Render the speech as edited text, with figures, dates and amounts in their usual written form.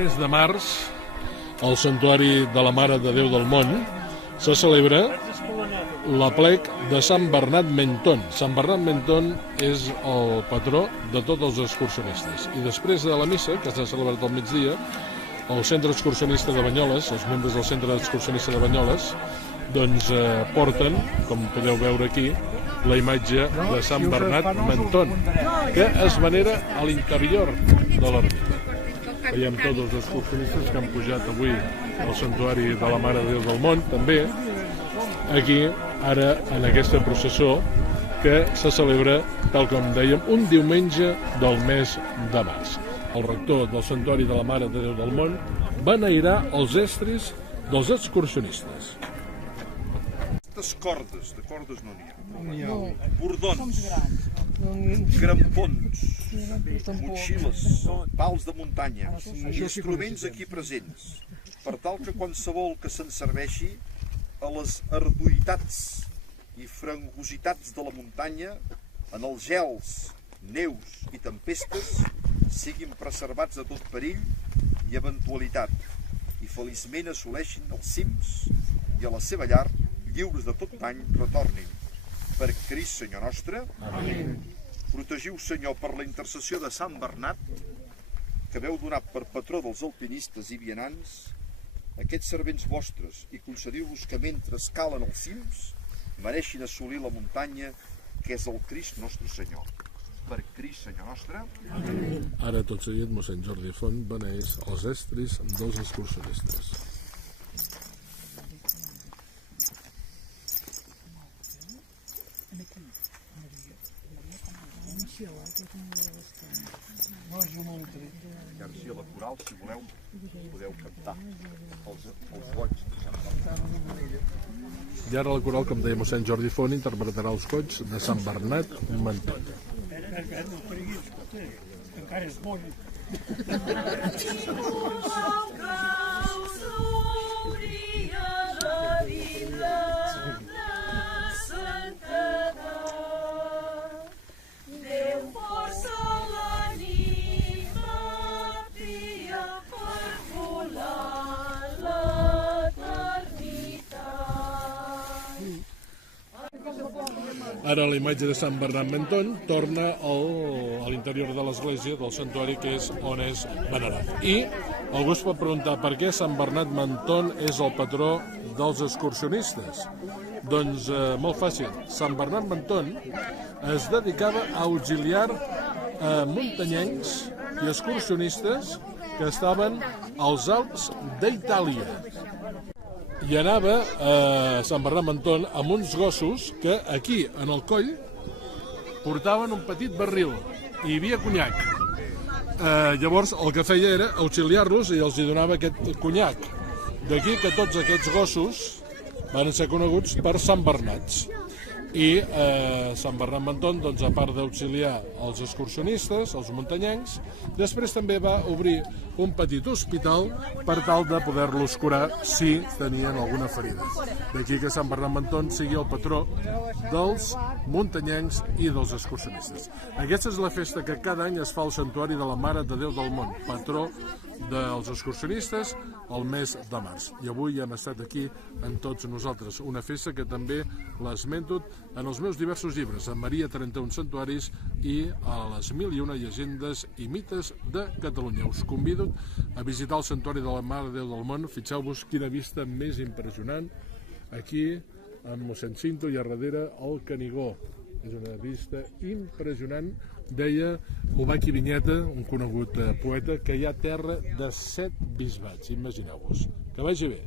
mes de març, al Santuari de la Mare de Déu del Món, se celebra l'aplec de Sant Bernat Menton. Sant Bernat Menton és el patró de tots els excursionistes. I després de la missa, que s'ha celebrat al migdia, el centre excursionista de Banyoles, els membres del centre excursionista de Banyoles, doncs porten, com podeu veure aquí, la imatge de Sant Bernat Menton, que es venera a l'interior de l'ermita. Veiem tots els excursionistes que han pujat avui al Santuari de la Mare de Déu del Món, també, aquí, ara, en aquesta processó, que se celebra, tal com dèiem, un diumenge del mes de març. El rector del Santuari de la Mare de Déu del Món beneirà els estris dels excursionistes. Aquestes cordes, de cordes no n'hi ha. Bordons, grampons, motxilles, pals de muntanya, instruments aquí presents, per tal que qualsevol que se'n serveixi a les arduïtats i frangositats de la muntanya, en els gels, neus i tempestes, siguin preservats de tot perill i eventualitat i feliçment assoleixin els cims i a la seva llar, lliures de tot dany, retornin. Per Crist, Senyor nostre. Amén. Protegiu, Senyor, per la intercessió de Sant Bernat, que veu donar per patró dels alpinistes i vianants, aquests servents vostres, i concediu-vos que mentre escalen els cims, mereixin assolir la muntanya, que és el Crist nostre Senyor. Per Crist, Senyor nostre. Amén. Ara, tot seguit, mossèn Jordi Font beneeix els estris dels excursionistes. Llavors, a la coral, si voleu, podeu cantar els goigs de Sant Bernat. I ara la coral, com deia mossèn Jordi Font, interpretarà els goigs de Sant Bernat Menton. Encara és bon. Ara la imatge de Sant Bernat Menton torna a l'interior de l'església del santuari, que és on és venerat. I algú es pot preguntar per què Sant Bernat Menton és el patró dels excursionistes. Doncs molt fàcil. Sant Bernat Menton es dedicava a auxiliar muntanyencs i excursionistes que estaven als Alps d'Itàlia. I anava a Sant Bernat Menton amb uns gossos que aquí, en el coll, portaven un petit barril i hi havia conyac. Llavors el que feia era auxiliar-los i els donava aquest conyac. D'aquí que tots aquests gossos van ser coneguts per Sant Bernats. I Sant Bernat Menton, doncs, a part d'auxiliar els excursionistes, els muntanyencs, després també va obrir un petit hospital per tal de poder-los curar si tenien alguna ferida. D'aquí que Sant Bernat Menton sigui el patró dels muntanyencs i dels excursionistes. Aquesta és la festa que cada any es fa al Santuari de la Mare de Déu del Món, patró dels excursionistes, el mes de març. I avui han estat aquí amb tots nosaltres. Una festa que també l'esmento en els meus diversos llibres, a Maria 31 Santuaris i a les 1001 llegendes i mites de Catalunya. Us convido a visitar el Santuari de la Mare de Déu del Món. Fixeu-vos quina vista més impressionant. Aquí, amb mossèn Cinto, i a darrere el Canigó. És una vista impressionant. Deia Ubaqui Vinyeta, un conegut poeta, que hi ha terra de 7 bisbats. Imagineu-vos. Que vagi bé.